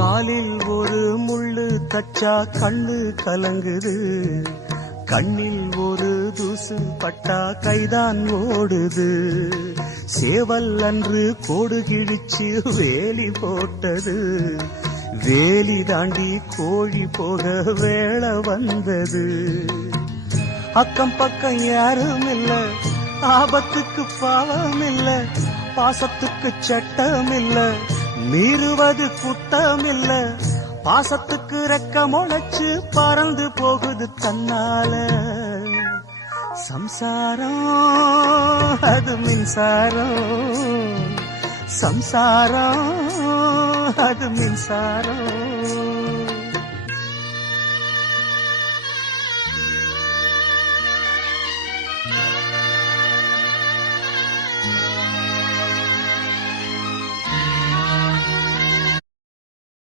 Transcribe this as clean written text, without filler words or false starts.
காலில் ஒரு முள்ளு தச்சா கண்ணு கலங்குது, கண்ணில் ஒரு தூசு பட்டா கைதான் ஓடுது. சேவல் அன்று கோடு கிழிச்சு வேலி போட்டது, வேலி தாண்டி கோழி போக வேளை வந்தது. அக்கம் பக்கம் யாரும் இல்ல, ஆபத்துக்கு பாவம் இல்ல, பாசத்துக்கு சட்டம் இல்ல, மீறுவது குத்தம் இல்ல. பாசத்துக்கு ரெக்க முளைச்சு பறந்து போகுது தன்னால. சம்சாரம் அது மின்சாரம், சம்சாரம் அது மின்சாரம்.